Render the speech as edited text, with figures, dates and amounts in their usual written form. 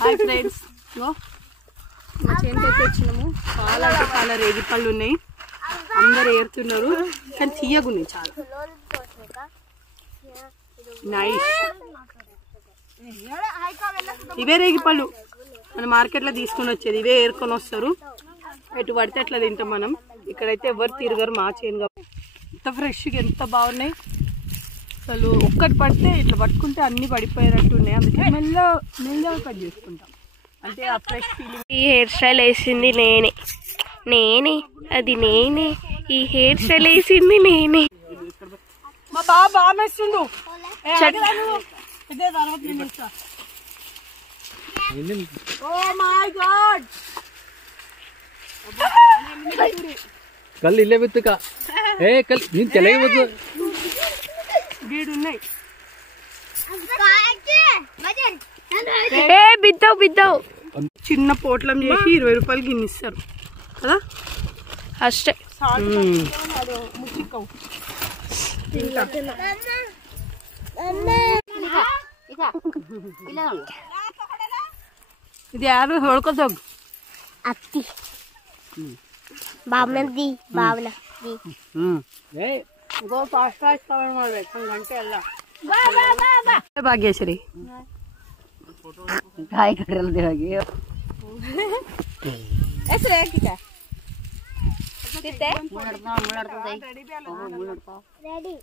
Hi friends, మా చేనుకైతే వచ్చినాము. చాలా అంటే చాలా రేగి పళ్ళు ఉన్నాయి. అందరు ఏరుతున్నారు, కానీ తీయగున్నాయి చాలా. నైస్. ఇవే రేగి పళ్ళు మన మార్కెట్లో తీసుకొని వచ్చేది. ఇవే ఏరుకొని వస్తారు. ఎటు పడితే అట్లా తింటాం మనం. ఇక్కడైతే ఎవరు తిరగరు. మా చేనుగా ఎంత ఫ్రెష్గా ఎంత బాగున్నాయి అసలు. ఒక్కటి పడితే ఇట్లా పట్టుకుంటే అన్ని పడిపోయేటట్టు ఉన్నాయి. అందుకే మెల్లగా కట్ చేసుకుంటాం. అంటే ఆ ఫ్రెష్ ఫీలింగ్. ఈ హెయిర్ స్టైల్ వేసింది నేనే అది నేనే. ఈ హెయిర్ స్టైల్ వేసింది నేనే. మా బాగా వేస్తుండు. ఓ మై గాడ్, कल इले बित्त का ए कल नीन चले गए ఉన్నాయి. బిద్దావు చిన్న పోట్లం చేసి 20 రూపాయలు గిన్నిస్తారు కదా. అష్టే ఇది యాభై ಹೊಡ್ಕೋದೋಗ್ అత్తి ಬಾವನದಿ ಬಾವನದಿ ಗೋ ಫಾಸ್ಟ್ ಕವರ್ ಮಾಡ್ಬೇಕು. 1 ಗಂಟೆ ಅಲ್ಲ. ಭಾಗ್ಯಶ್ರೀ ಕಾಯಿ ಕಡಲ್ ಹೋಗಿ ಹೆಸರು ಹಾಕಿದೆ ರೆಡಿ